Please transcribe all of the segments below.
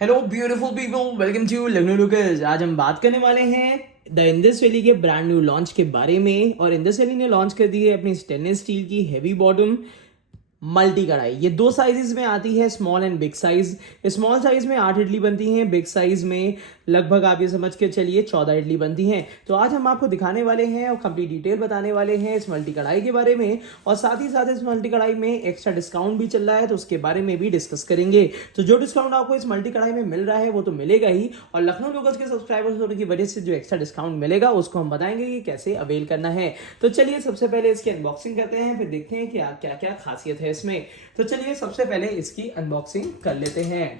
Hello beautiful people, welcome to Lucknow lookers. आज हम बात करने वाले हैं द इंडस वैली के ब्रांड न्यू लॉन्च के बारे में। और इंडस वैली ने लॉन्च कर दी है अपनी स्टेनलेस स्टील की हैवी बॉटम मल्टी कढ़ाई। ये दो साइजेस में आती है, small and big size. Small size में 8 इडली बनती हैं, बिग साइज में लगभग आप ये समझ के चलिए 14 इडली बनती हैं। तो आज हम आपको दिखाने वाले हैं और कंप्लीट डिटेल बताने वाले हैं इस मल्टी कढ़ाई के बारे में। और साथ ही साथ इस मल्टी कढ़ाई में एक्स्ट्रा डिस्काउंट भी चल रहा है, तो उसके बारे में भी डिस्कस करेंगे। तो जो डिस्काउंट आपको इस मल्टी कढ़ाई में मिल रहा है वो तो मिलेगा ही, और लखनऊ लोकल्स के सब्सक्राइबर्स होने की वजह से जो एक्स्ट्रा डिस्काउंट मिलेगा उसको हम बताएंगे कि कैसे अवेल करना है। तो चलिए सबसे पहले इसकी अनबॉक्सिंग करते हैं, फिर देखते हैं कि क्या क्या खासियत है इसमें। तो चलिए सबसे पहले इसकी अनबॉक्सिंग कर लेते हैं।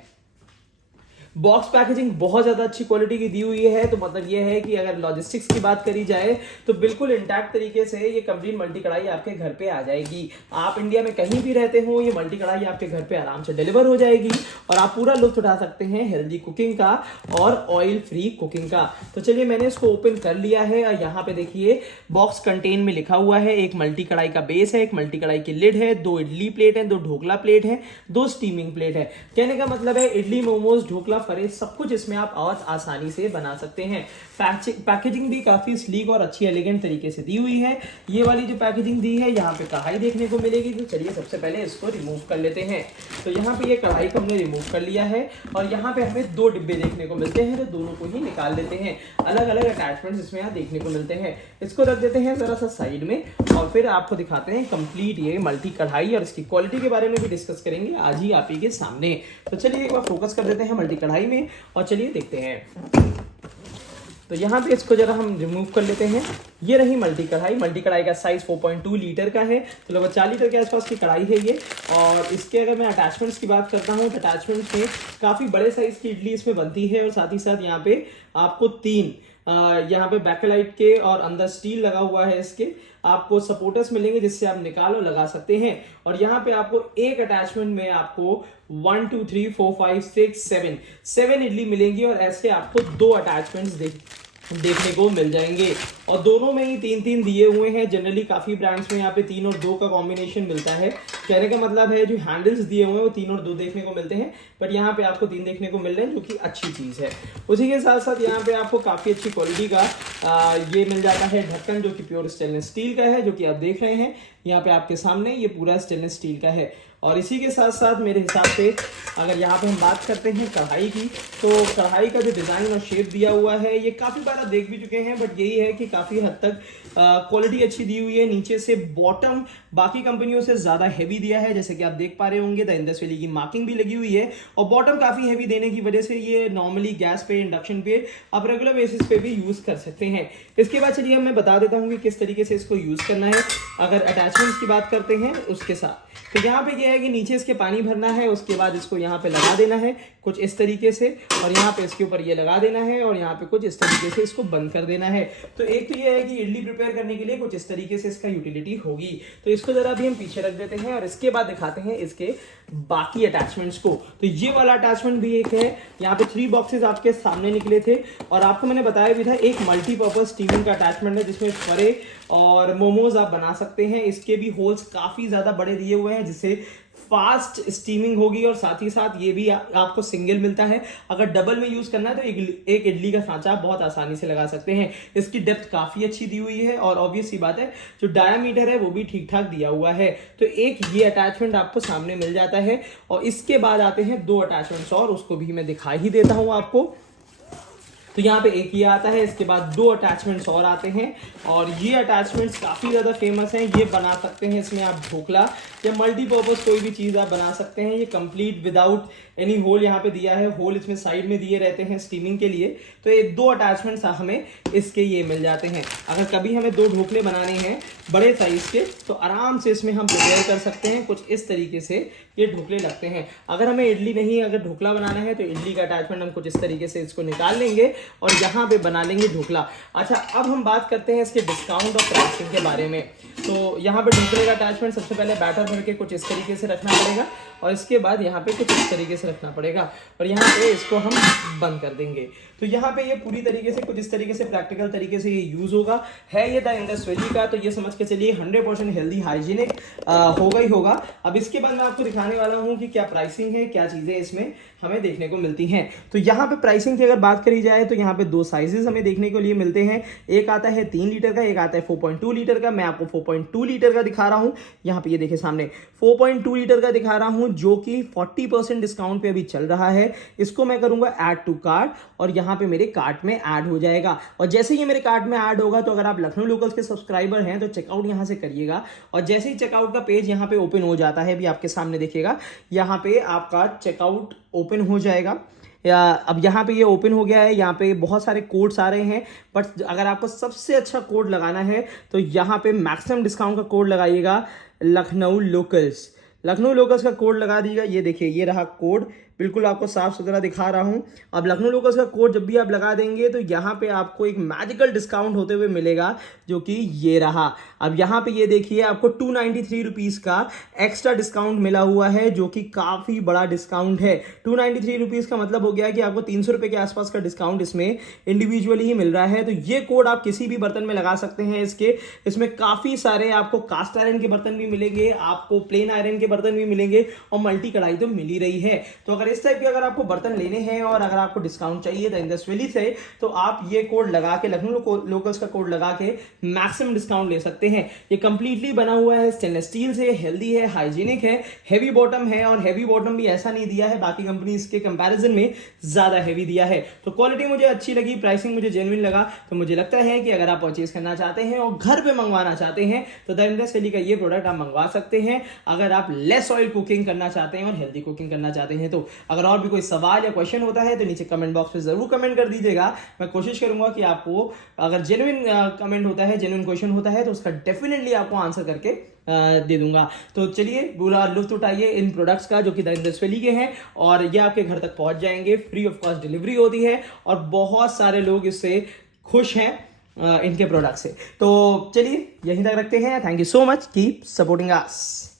बॉक्स पैकेजिंग बहुत ज़्यादा अच्छी क्वालिटी की दी हुई है, तो मतलब ये है कि अगर लॉजिस्टिक्स की बात करी जाए तो बिल्कुल इंटैक्ट तरीके से ये कंप्लीट मल्टी कढ़ाई आपके घर पे आ जाएगी। आप इंडिया में कहीं भी रहते हो, ये मल्टी कढ़ाई आपके घर पे आराम से डिलीवर हो जाएगी और आप पूरा लुत्फ उठा सकते हैं हेल्दी कुकिंग का और ऑयल फ्री कुकिंग का। तो चलिए मैंने इसको ओपन कर लिया है और यहाँ पे देखिए बॉक्स कंटेन में लिखा हुआ है, एक मल्टी कढ़ाई का बेस है, एक मल्टी कढ़ाई की लिड है, 2 इडली प्लेट है, 2 ढोकला प्लेट है, 2 स्टीमिंग प्लेट है। कहने का मतलब है इडली, मोमोज, ढोकला, फरेज सब कुछ इसमें आप और आसानी से बना सकते हैं। पैकेजिंग भी काफी स्लीक और अच्छी एलिगेंट तरीके से दी हुई है। ये वाली जो पैकेजिंग दी है, यहाँ पे कढ़ाई देखने को मिलेगी। तो चलिए सबसे पहले इसको रिमूव कर लेते हैं। तो यहाँ पे ये कढ़ाई को हमने रिमूव कर लिया है और यहाँ पे हमें 2 डिब्बे देखने को मिलते हैं, तो दोनों को ही निकाल लेते हैं। अलग अलग अटैचमेंट्स इसमें यहाँ देखने को मिलते हैं। इसको रख देते हैं जरा सा साइड में और फिर आपको दिखाते हैं कंप्लीट ये मल्टी कढ़ाई, और इसकी क्वालिटी के बारे में भी डिस्कस करेंगे आज ही आप ही के सामने। तो चलिए एक बार फोकस कर देते हैं मल्टी कढ़ाई में और चलिए देखते हैं। तो यहाँ पे इसको जरा हम रिमूव कर लेते हैं। ये रही मल्टी कढ़ाई। मल्टी कढ़ाई का साइज 4.2 लीटर का है, तो लगभग 4 लीटर के आसपास की कढ़ाई है ये। और इसके अगर मैं अटैचमेंट्स की बात करता हूँ तो अटैचमेंट्स में काफ़ी बड़े साइज की इडली इसमें बनती है, और साथ ही साथ यहाँ पे आपको 3 यहाँ पे बैकलाइट के और अंदर स्टील लगा हुआ है, इसके आपको सपोर्टर्स मिलेंगे जिससे आप निकाल और लगा सकते हैं। और यहाँ पे आपको एक अटैचमेंट में आपको 1 2 3 4 5 6 7 इडली मिलेंगी, और ऐसे आपको 2 अटैचमेंट्स देखने को मिल जाएंगे। और दोनों में ही 3-3 दिए हुए हैं। जनरली काफी ब्रांड्स में यहाँ पे 3 और 2 का कॉम्बिनेशन मिलता है। कहने का मतलब है जो हैंडल्स दिए हुए हैं वो 3 और 2 देखने को मिलते हैं, बट यहाँ पे आपको 3 देखने को मिल रहे हैं, जो कि अच्छी चीज है। उसी के साथ साथ यहाँ पे आपको काफी अच्छी क्वालिटी का ये मिल जाता है ढक्कन, जो कि प्योर स्टेनलेस स्टील का है, जो कि आप देख रहे हैं यहाँ पे आपके सामने ये पूरा स्टेनलेस स्टील का है। और इसी के साथ साथ मेरे हिसाब से अगर यहाँ पे हम बात करते हैं कढ़ाई की, तो कढ़ाई का जो डिज़ाइन और शेप दिया हुआ है ये काफ़ी बार आप देख भी चुके हैं, बट यही है कि काफ़ी हद तक क्वालिटी अच्छी दी हुई है। नीचे से बॉटम बाकी कंपनियों से ज़्यादा हैवी दिया है, जैसे कि आप देख पा रहे होंगे द इंडस वैली की मार्किंग भी लगी हुई है। और बॉटम काफ़ी हैवी देने की वजह से ये नॉर्मली गैस पे, इंडक्शन पे आप रेगुलर बेसिस पे भी यूज़ कर सकते हैं। इसके बाद चलिए मैं बता देता हूँ कि किस तरीके से इसको यूज़ करना है। अगर अटैचमेंट्स की बात करते हैं उसके साथ, तो यहाँ पे क्या है कि नीचे इसके पानी भरना है, उसके बाद इसको यहाँ पे लगा देना है कुछ इस तरीके से, और यहाँ पे इसके ऊपर ये लगा देना है, और यहाँ पे कुछ इस तरीके से इसको बंद कर देना है। तो एक तो ये है कि इडली प्रिपेयर करने के लिए कुछ इस तरीके से इसका यूटिलिटी होगी। तो इसको जरा भी हम पीछे रख देते हैं और इसके बाद दिखाते हैं इसके बाकी अटैचमेंट्स को। तो ये वाला अटैचमेंट भी एक है। यहाँ पे 3 बॉक्सेस आपके सामने निकले थे, और आपको मैंने बताया भी था एक मल्टीपर्पज स्टीमिंग का अटैचमेंट है, जिसमें फरे और मोमोज आप बना सकते हैं। इसके भी होल्स काफी ज्यादा बड़े दिए हुए हैं, जिससे फास्ट स्टीमिंग होगी। और साथ ही साथ ये भी आपको सिंगल मिलता है। अगर डबल में यूज करना है तो एक इडली का सांचा आप बहुत आसानी से लगा सकते हैं। इसकी डेप्थ काफी अच्छी दी हुई है, और ऑब्वियस सी बात है जो डायामीटर है वो भी ठीक ठाक दिया हुआ है। तो एक ये अटैचमेंट आपको सामने मिल जाता है, और इसके बाद आते हैं 2 अटैचमेंट्स, और उसको भी मैं दिखा ही देता हूं आपको। तो यहाँ पे एक ये आता है, इसके बाद 2 अटैचमेंट्स और आते हैं, और ये अटैचमेंट्स काफ़ी ज़्यादा फेमस हैं। ये बना सकते हैं इसमें आप ढोकला या मल्टीपर्पज़ कोई भी चीज़ आप बना सकते हैं। ये कंप्लीट विदाउट एनी होल यहाँ पे दिया है, होल इसमें साइड में दिए रहते हैं स्टीमिंग के लिए। तो ये 2 अटैचमेंट्स हमें इसके ये मिल जाते हैं। अगर कभी हमें 2 ढोकले बनाने हैं बड़े साइज के, तो आराम से इसमें हम प्रिपेयर कर सकते हैं। कुछ इस तरीके से ये ढोकले लगते हैं। अगर हमें इडली नहीं, अगर ढोकला बनाना है तो इडली का अटैचमेंट हम कुछ इस तरीके से इसको निकाल लेंगे, और यहाँ पे बना लेंगे ढोकला। अच्छा, अब हम बात करते हैं इसके डिस्काउंट और प्राइसिंग के बारे में। तो यहाँ पे ढोकले का अटैचमेंट सबसे पहले बैटर भर के कुछ इस तरीके से रखना पड़ेगा और इसके बाद यहाँ पे कुछ इस तरीके से रखना पड़ेगा और यहाँ पे इसको हम बंद कर देंगे। तो यहाँ पे ये पूरी तरीके से कुछ इस तरीके से प्रैक्टिकल तरीके से ये यूज होगा। है ये द इंडस वैली का, तो ये समझ के चलिए 100% हेल्दी हाइजीनिक होगा ही होगा। अब इसके बाद मैं आपको दिखाने वाला हूँ कि क्या प्राइसिंग है, क्या चीजें इसमें हमें देखने को मिलती हैं। तो यहाँ पे प्राइसिंग की अगर बात करी जाए तो यहाँ पे दो साइजेस हमें देखने को लिए मिलते हैं। एक आता है 3 लीटर का, एक आता है 4.2 लीटर का। मैं आपको 4.2 लीटर का दिखा रहा हूँ। यहाँ पे ये देखिए सामने 4.2 लीटर का दिखा रहा हूँ जो कि 40% डिस्काउंट पे अभी चल रहा है। इसको मैं करूंगा ऐड टू कार्ट और यहाँ पे मेरे कार्ट में ऐड हो जाएगा। और जैसे ही मेरे कार्ट में ऐड होगा तो अगर आप लखनऊ लोकल्स के सब्सक्राइबर हैं तो चेकआउट यहाँ से करिएगा और जैसे ही चेकआउट का पेज यहाँ पे ओपन हो जाता है, अभी आपके सामने देखिएगा, यहाँ पे आपका चेकआउट ओपन हो जाएगा। या अब यहाँ पे ये ओपन हो गया है। यहाँ पे बहुत सारे कोड्स आ रहे हैं, बट अगर आपको सबसे अच्छा कोड लगाना है तो यहाँ पे मैक्सिमम डिस्काउंट का कोड लगाइएगा, लखनऊ लोकल्स। लखनऊ लोकल्स का कोड लगा दीजिएगा। ये देखिए, ये रहा कोड, बिल्कुल आपको साफ सुथरा दिखा रहा हूं। अब लखनऊ लोकल्स का कोड जब भी आप लगा देंगे तो यहाँ पे आपको एक मैजिकल डिस्काउंट होते हुए मिलेगा जो कि ये रहा। अब यहाँ पे ये देखिए, आपको 293 रुपीज़ का एक्स्ट्रा डिस्काउंट मिला हुआ है जो कि काफ़ी बड़ा डिस्काउंट है। 293 रुपीज़ का मतलब हो गया कि आपको 300 रुपये के आसपास का डिस्काउंट इसमें इंडिविजुअली ही मिल रहा है। तो ये कोड आप किसी भी बर्तन में लगा सकते हैं। इसमें काफ़ी सारे आपको कास्ट आयरन के बर्तन भी मिलेंगे, आपको प्लेन आयरन के बर्तन भी मिलेंगे और मल्टी कढ़ाई तो मिल ही रही है। तो अगर इस टाइप के अगर आपको बर्तन लेने हैं और अगर आपको डिस्काउंट चाहिए द इंडस वैली से, तो आप ये कोड लगा के, लखनऊ लोकल्स का कोड लगा के मैक्सिमम डिस्काउंट ले सकते हैं। ये कंप्लीटली बना हुआ है स्टेनलेस स्टील से, हेल्दी है, हाइजीनिक है, हेवी बॉटम है और हेवी बॉटम भी ऐसा नहीं दिया है बाकी कंपनीज के कंपैरिजन में ज्यादा हेवी दिया है। तो क्वालिटी मुझे अच्छी लगी, प्राइसिंग मुझे जेन्युइन लगा। तो मुझे लगता है कि अगर आप परचेज करना चाहते हैं और घर पे मंगवाना चाहते हैं तो द इंडस वैली का ये प्रोडक्ट आप मंगवा सकते हैं। अगर आप लेस ऑयल कुकिंग करना चाहते हैं और हेल्दी कुकिंग करना चाहते हैं तो अगर और भी कोई सवाल या क्वेश्चन होता है तो नीचे कमेंट बॉक्स में जरूर कमेंट कर दीजिएगा। मैं कोशिश करूंगा कि आपको अगर जेन्युइन कमेंट होता है, जेन्युइन क्वेश्चन होता है तो उसका डेफिनेटली आपको आंसर करके दे दूंगा। तो चलिए, पूरा लुत्फ उठाइए इन प्रोडक्ट्स का जो कि द इंडस वैली के हैं और ये आपके घर तक पहुंच जाएंगे। फ्री ऑफ कॉस्ट डिलीवरी होती है और बहुत सारे लोग इससे खुश हैं इनके प्रोडक्ट से। तो चलिए, यहीं तक रखते हैं। Thank you so much, keep supporting us.